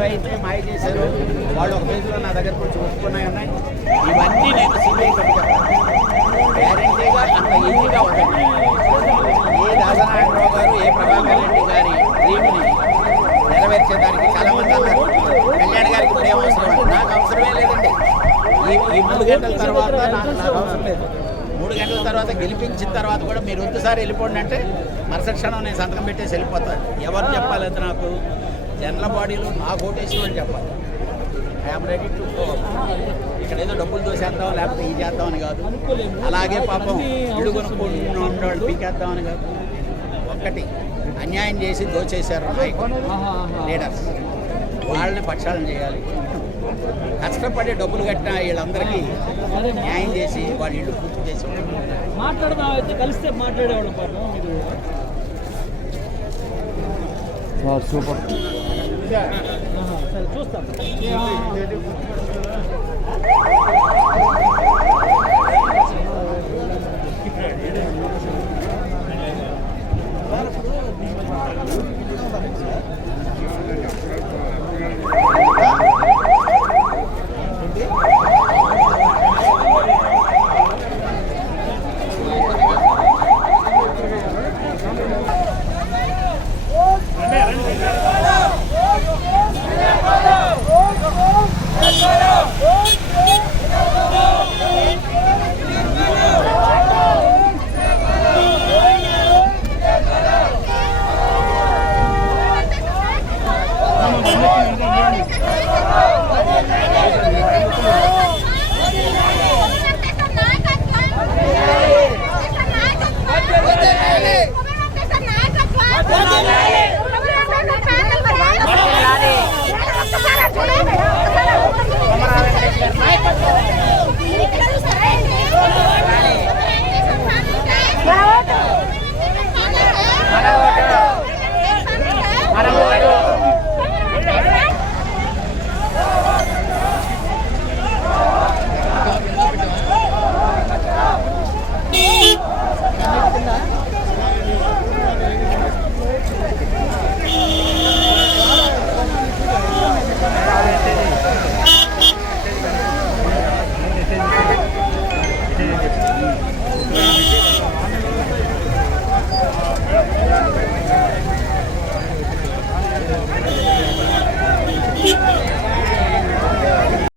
వాళ్ళు ఒక పేజీలో నా దగ్గర కొంచెం ఒప్పుకున్నాయి ఉన్నాయి. ఇవన్నీ నేను సిబిఐ గ్యారెంటీగా అంత ఈజీగా ఉంటుంది ఏ దాసనారాయణరావు గారు ఏ ప్రభాకర్ రెడ్డి గారి డ్రీమ్ని నెరవేర్చేదానికి చాలా మంది అన్నారు. కళ్యాణ్ గారికి ఇప్పుడు ఏం అవసరం? నాకు అవసరమే లేదండి. ఈ ఈ మూడు గంటల తర్వాత నాకు నాకు అవసరం లేదు. మూడు గంటల తర్వాత గెలిపించిన తర్వాత కూడా మీరు ఒక్కసారి వెళ్ళిపోండి అంటే మరుసటి క్షణం నేను సంతకం పెట్టేసి వెళ్ళిపోతాను ఎవరు చెప్పాలి నాకు? జనరల్ బాడీలో నాకు ఓటేసిన వాళ్ళు చెప్పాలి. ఐఎమ్ రెడీ టు ఇక్కడ ఏదో డబ్బులు దోసేద్దాం లేకపోతే ఇది చేద్దామని కాదు. అలాగే పాపం ఇల్లు కొనుక్కుంటున్న వాళ్ళు పీకేద్దామని కాదు. ఒక్కటి అన్యాయం చేసి దోచేశారు లీడర్స్ వాళ్ళని పక్షాలను చేయాలి. కష్టపడి డబ్బులు కట్టిన వీళ్ళందరికీ న్యాయం చేసి వాళ్ళ ఇల్లు పూర్తి చేసి మాట్లాడదాం అయితే కలిస్తే మీరు సూపర్. సరే చూస్తాం